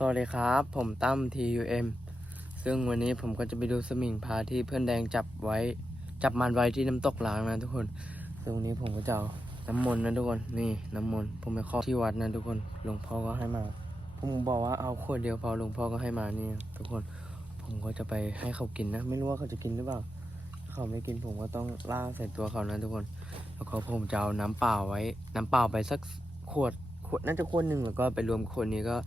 สวัสดีครับ ผมตั้ม TUM ซึ่งวันนี้ผมก็จะไปดูสมิงพาที่เพื่อนแดงจับไว้ จับมันไว้ที่น้ำตกหลางนะทุกคน ซึ่งวันนี้ผมก็จะเอาน้ำมนต์นะทุกคน นี่น้ำมนต์ผมไปขอที่วัดนะทุกคน หลวงพ่อก็ให้มา ผมบอกว่าเอาขวดเดียวพอหลวงพ่อก็ให้มานี่ทุกคน ผมก็จะไปให้เขากินนะ ไม่รู้ว่าเขาจะกินหรือเปล่า ถ้าเขาไม่กินผมก็ต้องล่าใส่ตัวเขานะทุกคน แล้วก็ผมจะเอาน้ำเปล่าไว้ น้ำเปล่าไปสักขวด ขวดน่าจะขวดหนึ่งแล้วก็ไปรวมขวดนี้ก็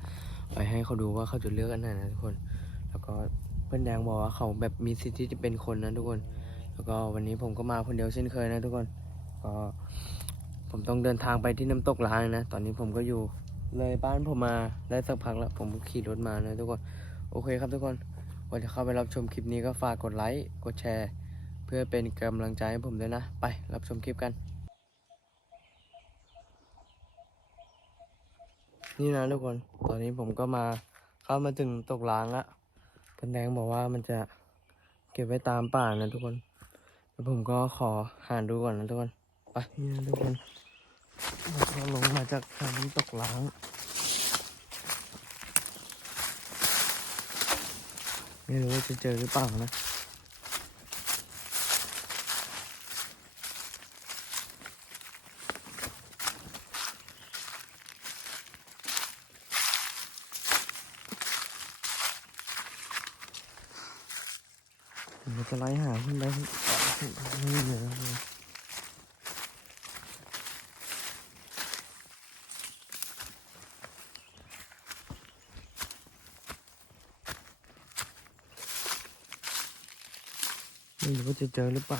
ไปให้เขาดูว่าเขาจะเลือกอันไหนนะทุกคน แล้วก็เพื่อนแดงบอกว่าเขาแบบมีสิทธิ์ที่จะเป็นคนนะทุกคน แล้วก็วันนี้ผมก็มาคนเดียวเช่นเคยนะทุกคน ก็ผมต้องเดินทางไปที่น้ำตกล้างนะ ตอนนี้ผมก็อยู่เลยบ้านผมมาได้สักพักแล้ว ผมก็ขี่รถมานะทุกคน โอเคครับทุกคนก่อนจะเข้าไปรับชมคลิปนี้ก็ฝากกดไลค์ กดแชร์ เพื่อเป็นกำลังใจให้ผมด้วยนะ ไปรับชมคลิปกัน นี่นะทุกคน ตอนนี้ผมก็มาเข้ามาถึงตกล้างละเพันแดงบอกว่ามันจะเก็บไว้ตามป่านะทุกคนแล้วผมก็ขอหาดูก่อนนะทุกคน ไปนี่นะทุกคนเราก็ลงมาจากทางน้ตกล้าง ไม่รู้ว่าจะเจอหรือเปล่านะ ผมจะไล่หาขึ้นไปนี่เลยไม่รู้ว่าจะเจอหรือเปล่า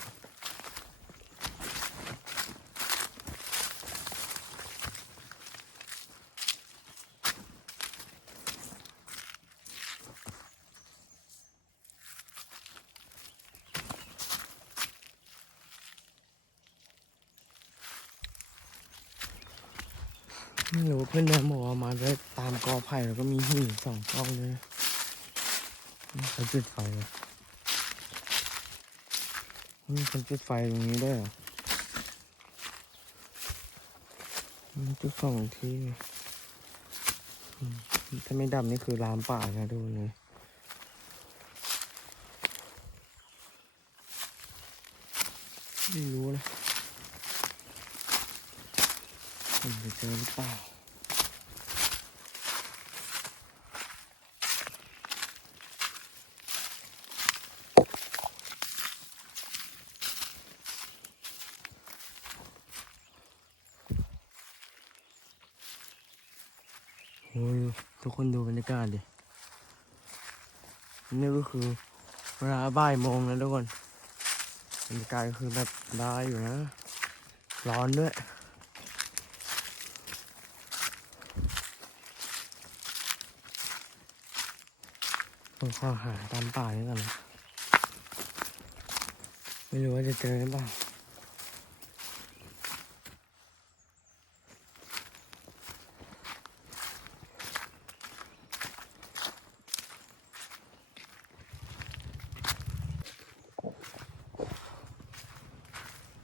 ไม่รู้เพื่อนแม่บอกว่ามาได้ตามกอไผ่แล้วก็มี หินสองก้อนเลยนี่เขาจุดไฟเลยนี่เขาจุดไฟตรงนี้ด้วยเหรอนี่จุดสองที่ถ้าไม่ดับนี่คือลามป่านะดูเลยไม่รู้นะผมจะเจอหรือเปล่า โอ้ยทุกคนดูบรรยากาศดิ นี่ก็คือเวลาบ่ายโมงนะทุกคนบรรยากาศก็คือแบบได้อยู่นะ ร้อนด้วยผมขอหาตามป่านี้ก่อนนะไม่รู้ว่าจะเจอหรือเปล่า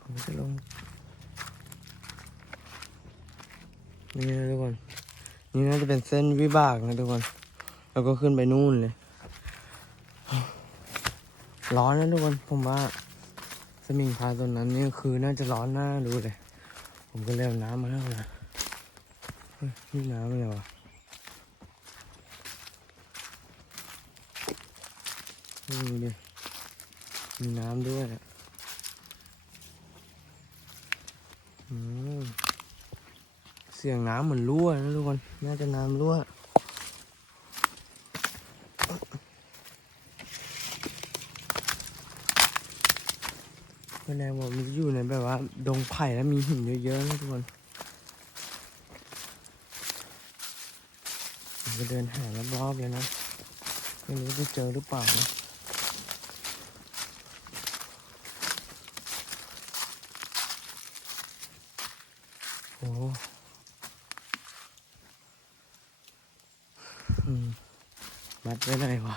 ผมจะลง นี่นะทุกคน นี่น่าจะเป็นเส้นวิบากนะทุกคน แล้วก็ขึ้นไปนู่นเลย ร้อนนะทุกคน ผมว่าสมิงพาตัวนั้นนี่คือน่าจะร้อนน่าดูเลย ผมก็เลยเอาน้ำมาให้เขานะนี่น้ำอะไรวะนี่ดูดิมีน้ำด้วยอะอืม เสียงน้ำเหมือนรั่วนะทุกคน น่าจะน้ำรั่วแสดงว่ามันอยู่ในแบบว่า ดงไผ่แล้วมีหินเยอะๆนะทุกคนผมจะเดินหารอบๆเลยนะ ไม่รู้จะเจอหรือเปล่านะโอ้อืมมัด ไว้ไหนวะ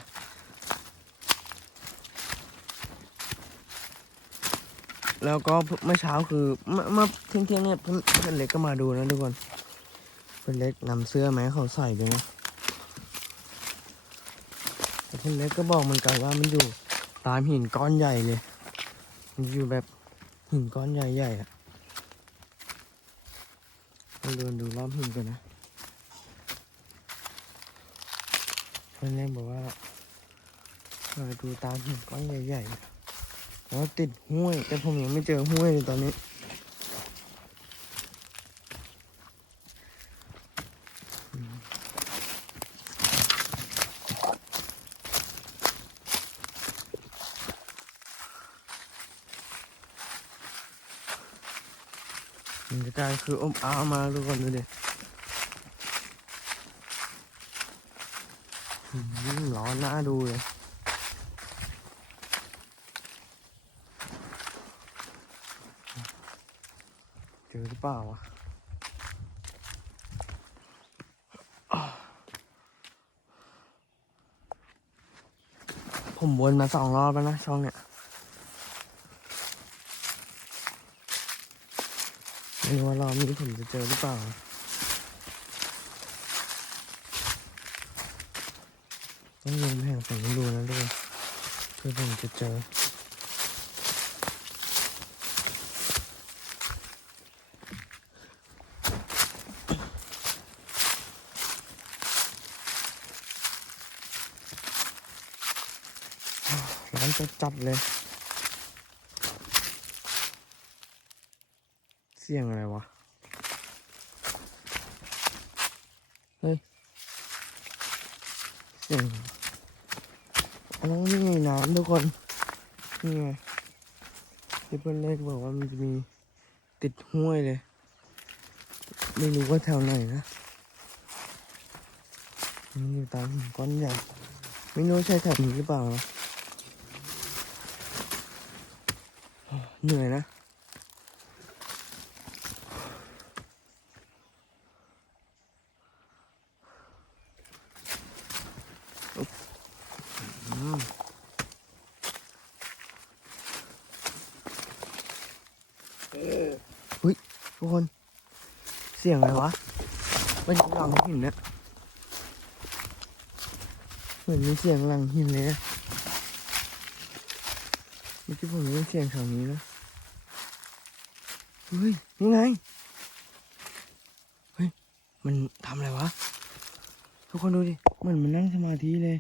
แล้วก็เมื่อเช้าคือเมื่อเมื่อเที่ยงเที่ยงเนี่ยเพื่อนเล็กก็มาดูนะทุกคนเพื่อนเล็กนำเสื้อมาให้เขาใส่ด้วยนะแต่เพื่อนเล็กก็บอกเหมือนกันว่ามันอยู่ตามหินก้อนใหญ่เลย มันอยู่แบบหินก้อนใหญ่ๆอะเราเดินดูรอบหินกันนะ เพื่ อนเล็กบอกว่าเราดูตามหินก้อนใหญ่ๆแล้วติดห้วย แต่ผมยังไม่เจอห้วยเลยตอนนี้บรรยากาศคืออมอ้าวมาทุกคนดูดิอืมร้อ น่าดูเลยเจอหรือเปล่าวะผมวนมาสองรอบแล้วนะช่องเนี่ยไม่รู้ว่ารอบนี้ผมจะเจอหรือเปล่า ต้องลงไปหาฝั่งนู้ดูนะทุกคนเพื่อผมจะเจอร้อนจะจัดเลย เสียงอะไรวะ เฮ้ย เสียงอ๋อนี่ไงน้ำทุกคน นี่ไงที่เพื่อนเลขบอกว่ามันจะมีติดห้วยเลย ไม่รู้ว่าแถวไหนนะมันอยู่ตามหินก้อนใหญ่ไม่รู้ใช่แถวนี้หรือเปล่านะเหนื่อยนะ อืมเฮ้ย ทุกคน เสียงอะไรวะ มันหลังหินเนี่ยเหมือนมีเสียงหลังหินเลยนะเมื่อกี้ผมได้เสียงแถวนี้นะเฮ้ยนี่ไงเฮ้ยมันทำอะไรวะ ทุกคนดูดิเหมือนมันนั่งสมาธิเลย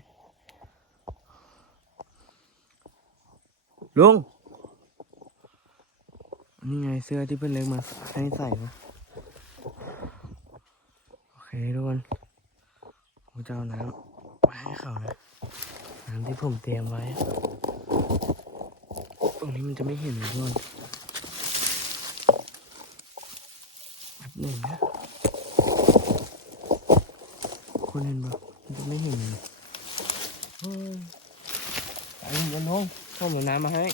ลุง นี่ไงเสื้อที่เพื่อนเล็กมาให้ใส่นะโอเคทุกคนผมจะเอาน้ำไว้ให้เขานะน้ำที่ผมเตรียมไว้ ตรงนี้มันจะไม่เห็นเลยทุกคนแบบหนึ่งนะคุณเห็นปะมันจะไม่เห็นเลยเฮ้ยไปกันน้องผมเอาน้ำมาให้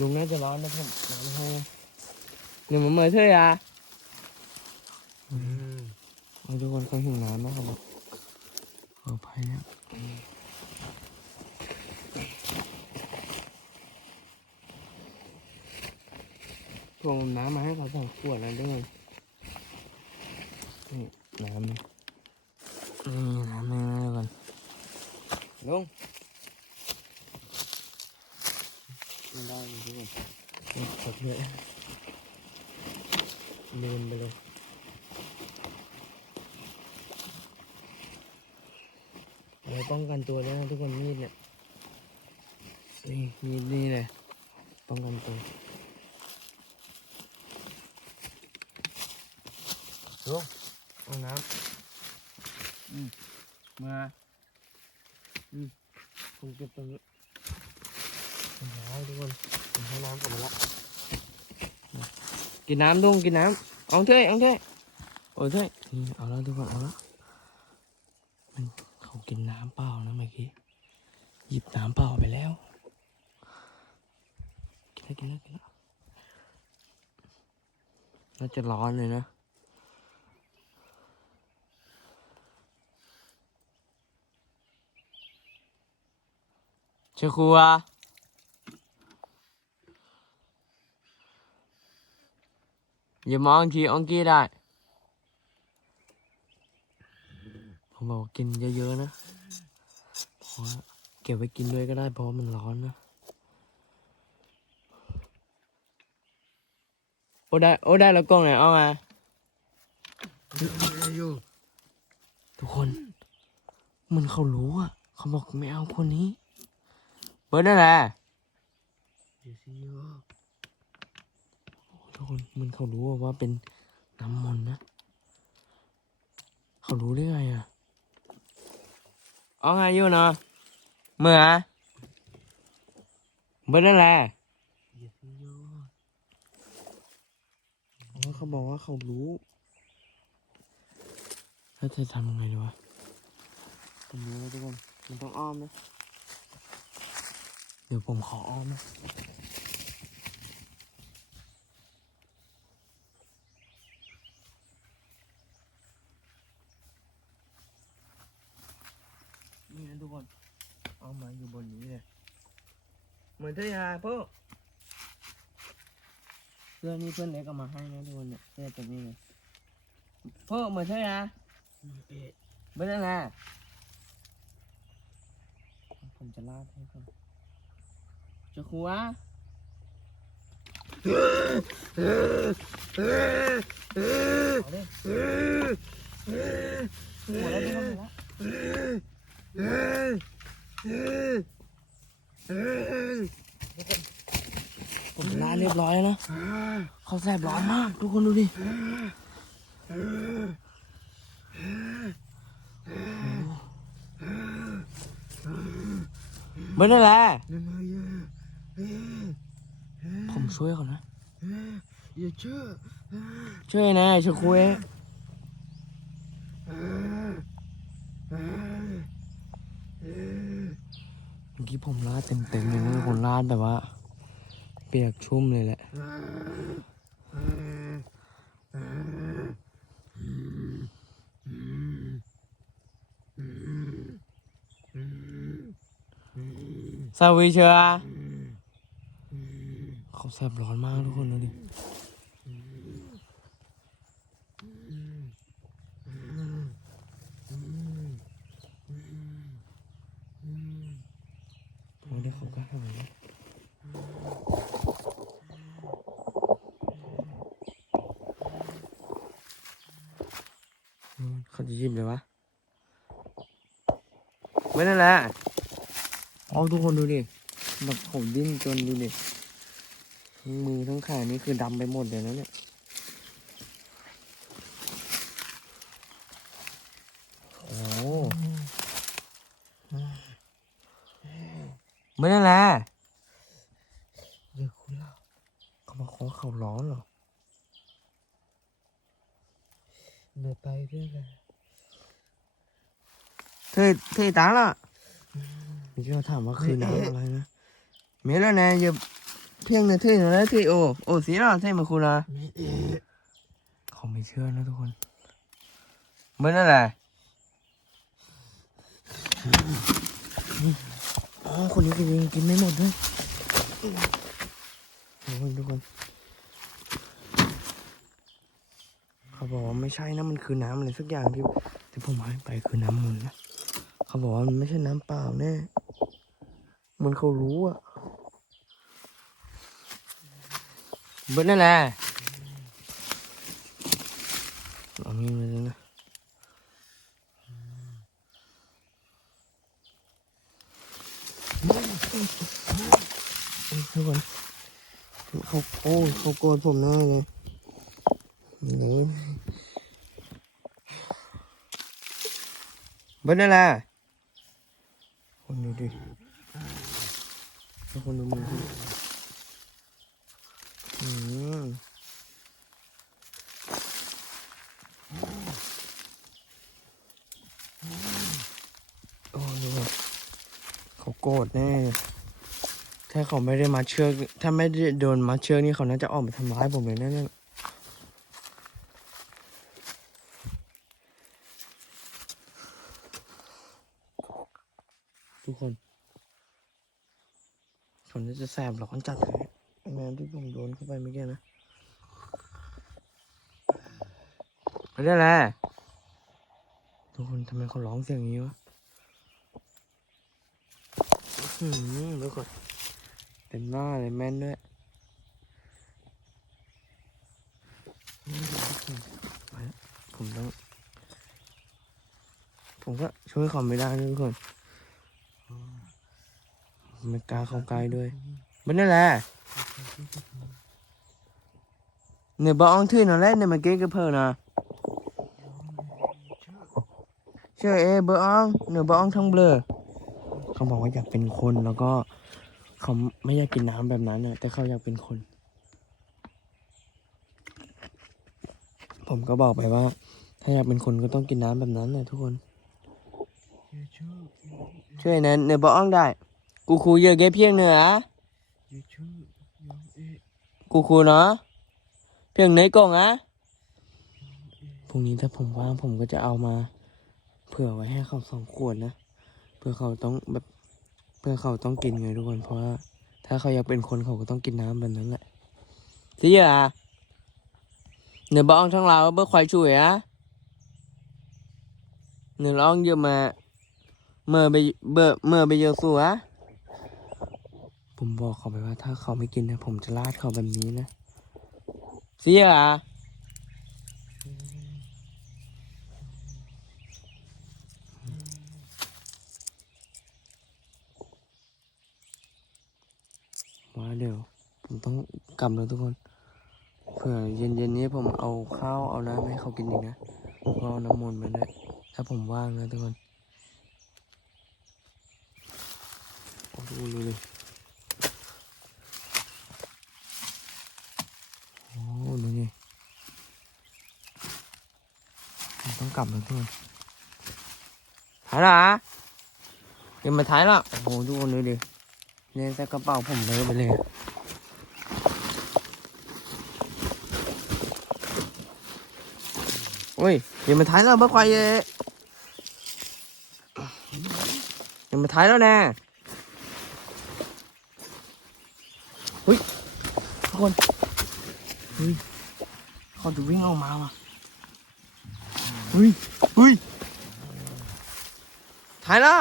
ลุงน่าจะร้อนนะผมน้ำมาให้หนึ่งมันเหมือนเธออะเอาทุกคนเขาหิวน้ำนะครับขออภัยนะผมเอาน้ำมาให้เขาสองขวดนะทุกคนนี่น้ำนี่นี่น้ำนี่นะทุกคนลุง ไม่ได้จริงๆขดเลยลืมไปเลยเอาไว้ป้องกันตัว ด้วยนะทุกคนมีดเนี่ย นี่มีดนี่เลยป้องกันตัวลุงเอาน้ำอืมมาอืมผมเก็บตรงนี้แล้วทุกคนผมให้น้ำกลับมาแล้วกินน้ำดุงกินน้ำเอาเถอะเอาเถอะโอ้ยเถอะนี่เอาแล้วทุกคนเอาแล้วมันเขากินน้ำเปล่านะเมื่อกี้ หยิบน้ำเปล่าไปแล้ว กินแล้วกินแล้วกินแล้วน่าจะร้อนเลยนะเชอครัวอย่ามองทีองกี้ได้ ผมบอกกินเยอะๆนะขอ เก็บไว้กินด้วยก็ได้เพราะว่ามันร้อนนะโอ้ได้โอ้ได้แล้วกล้องไหนเอามาอยู่ทุกคน มันเขารู้อะเขาบอกไม่เอาคนนี้ เบิร์ดนั่นแหละอยู่สิอยู่ทุกคนมันเขารู้ว่าเป็นน้ำมนต์นะเขารู้ได้ไงอะเอาไงอยู่เนาะ เมื่อเบิร์ดนั่นแหละอยู่สิอยู่เพราะว่าเขาบอกว่าเขารู้แล้วจะทำยังไงดีวะผมรู้แล้วทุกคนมันต้องอ้อมนะ เดี๋ยวผมขออ้อมนะ นี่นะทุกคน เอยู่บนนี้เลยเหมือนเธอยาพวกเสื้อนี่เพื่อนเล็กเอามาให้นะทุกคนเนี่ยเสื้อตัวนี้เลยพวกเหมือนเธอยาเอ๊ะไม่ได้นะผมจะลาดให้ก่อนจะคัวเอาเลยหัวแล้วไม่ต้องแล้ว ผมลาดเรียบร้อยแล้วนะเขาแสบร้อนมาก ทุกคนดูดิไม่ได้แหละนั่นไงอะผมช่วยเขานะเอ๊ะอย่าเชื่อช่วยนะช่วยคุย เอ๊ะเอ๊ะเอ๊ะเมื่อกี้ผมลาดเต็มๆเลยนะผมลาดแบบว่า เปียกชุ่มเลยแหละเอ๊ะเอ๊ะเอ๊ะอืมอืมอืมอืมอืมซาวิเชียอืมอืมเขาแสบร้อนมากทุกคนดูดิ อืมอืมอืมอืมอืม โอ้ได้เขาก็หายเขาจะยิ้มเลยวะไม่นั่นแหละเอาทุกคนดูดิแบบผมดิ้นจนดูดิทั้งมือทั้งขานี่คือดำไปหมดเลยนะเนี่ย โอ้ไม่นั่นแหละ เดี๋ยวคุณเล่า เขาบอกว่าเขาร้อนเหรอ เดี๋ยวไปเรื่องอะไร เธอเธอตาละนี่ก็ถามว่าคือน้ำอะไรนะเมล่นแน่อย่าเพียงนะเธอนะเธอโอโอสีละเธอมาคุณละเอ๊ะเขาไม่เชื่อนะทุกคนเมื่อนั่นแหละอ๋อคนนี้กินกินไม่หมดด้วยทุกคนทุกคนเขาบอกว่าไม่ใช่นะมันคือน้ำอะไรสักอย่างที่ที่ผมให้ไปคือน้ำมนต์นะ เขาบอกว่ามันไม่ใช่น้ำเปล่าแน่ มันเขารู้อะเบิดนั่นแหละเอามีมาเลยนะทุกคนเขาโอ้เขาโกรธผมแน่เลยนี่เบิดนั่นแหละ คนดูดิแล้วคนดูมือดิอืมโอ้ดูเขาโกรธแน่ ถ้าเขาไม่ได้มาเชือก ถ้าไม่ได้โดนมาเชือกนี่เขาน่าจะออกมาทำร้ายผมเลยแน่ๆ กคนคนนี้จะแสบร้อนจัดเลยน้ำที่ผมโดนเข้าไปเมื่อกี้นะไม่ได้แหละทุกคนทำไมเขาร้องเสียงนี้วะหืมทุกคนเต็มหน้าเลยแม่นด้วยผมต้อง ผมก็ช่วยเขาไม่ได้ทุกคน ไม่กล้าเข้าใกล้ด้วยมันนั่นแหละเนี่ยบอกองที่นั่นแหละเนี่ยมันเก๊กกระเพอนะเชื่อเอเบอร์อองเนี่ยบอองทั้งเบลอเขาบอกว่าอยากเป็นคนแล้วก็เขาไม่อยากกินน้ำแบบนั้นนะแต่เขาอยากเป็นคน ผมก็บอกไปว่า ถ้าอยากเป็นคนก็ต้องกินน้ำแบบนั้นนะทุกคนช่วยนั้นเนื้อบอกได้กูคูเยอะแกเพียงเห นือกูคูเนาะเพียงไหนกล่องอะพรุ่งนี้ถ้าผมว่างผมก็จะเอามา เผื่อไว้ให้เขาสองขวดนะเพื่อเขาต้องแบบเพื่อเขาต้องกินไงทุกคนเพราะว่าถ้าเขาอยากเป็นคนเขาก็ต้องกินน้ำแบบนั้นแหละที่เหรอเนื้อบ้องทั้งเราเบอร์ควายช่วยอะเนื้อร้องเยอะมาเมื่อไปเบอเมื่อไปเยอะสัว ผมบอกเขาไปว่าถ้าเขาไม่กินนะ ผมจะลาดเขาแบบนี้นะเสียอะว่าเดี๋ยวผมต้องกลับแล้วทุกคนเผื่อเย็นๆนี้ผมเอาข้าวเอาน้ำให้เขากินอีกนะก็เอาน้ำมนต์มาด้วยถ้าผมว่างนะทุกคนโอ้โหดูเลยโอ้ดูนี่ต้องกลับแล้วทุกคนถ่ายละเดี๋ยวมาถ่ายละโอ้โหทุกคนดูดิเนี่ยแต่กระเป๋าผมเลยไปเลยโอ้ยเดี๋ยวมาถ่ายแล้วบ้าควายเย่เดี๋ยวมาถ่ายแล้วแน่เฮ้ยทุกคนเฮ้ย เขาจะวิ่งออกมาว่ะเฮ้ยเฮ้ยถ่ายละ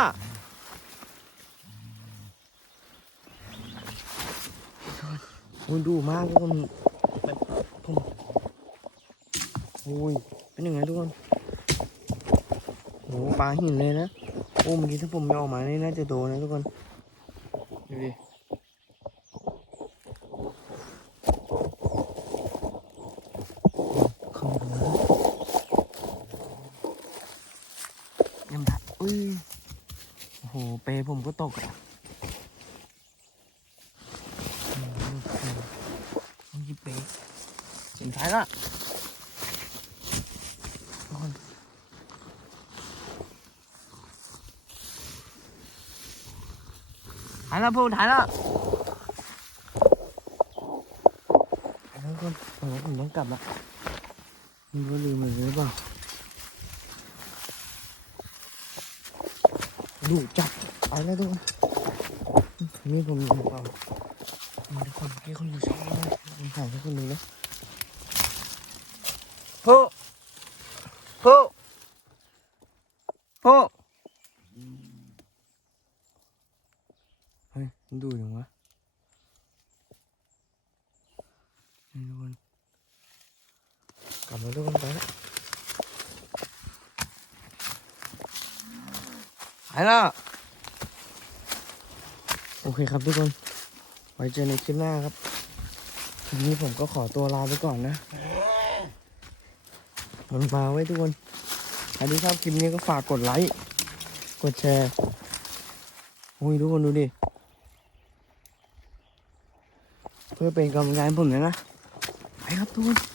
โอ้ยดูมากทุกคนแบบผมโอ้ย เป็นยังไงทุกคนโอ้ปลาหินเลยนะ โอ้เมื่อกี้ถ้าผมไม่ออกมานี่น่าจะโดนนะทุกคน ดูดิ เข้ามาแล้วยังดัดอุ้ย โอ้โห เปรย์ผมก็ตกอะอืมต้องหยิบเปรย์สุดท้ายละทุกคน ถ่ายแล้วพูดถ่ายแล้วถ่ายแล้วทุกคนผมว่าผมต้องกลับละไมีว่าลืมอะไรหรือเปล่าดูจับเอาแล้วทุกคนนี่ผมลืมเปล่ามีทุกคนให้คนดูช่องเลยผมถ่ายให้คนดูแล้วพ่อพ่อพ่อเฮ้ ยมันดูยังวะนี่ทุกคนกลับมาทุกคนไปแล้วไปแล้วโอเคครับทุกคน ไว้เจอในคลิปหน้าครับทีนี้ผมก็ขอตัวลาไปก่อนนะมันมาไว้ทุกคนใครที่ชอบคลิปนี้ก็ฝากกดไลค์ กดแชร์ โอ้ยทุกคนดูดิ เพื่อเป็นกำลังใจให้ผมหน่อยนะไปครับทุกคน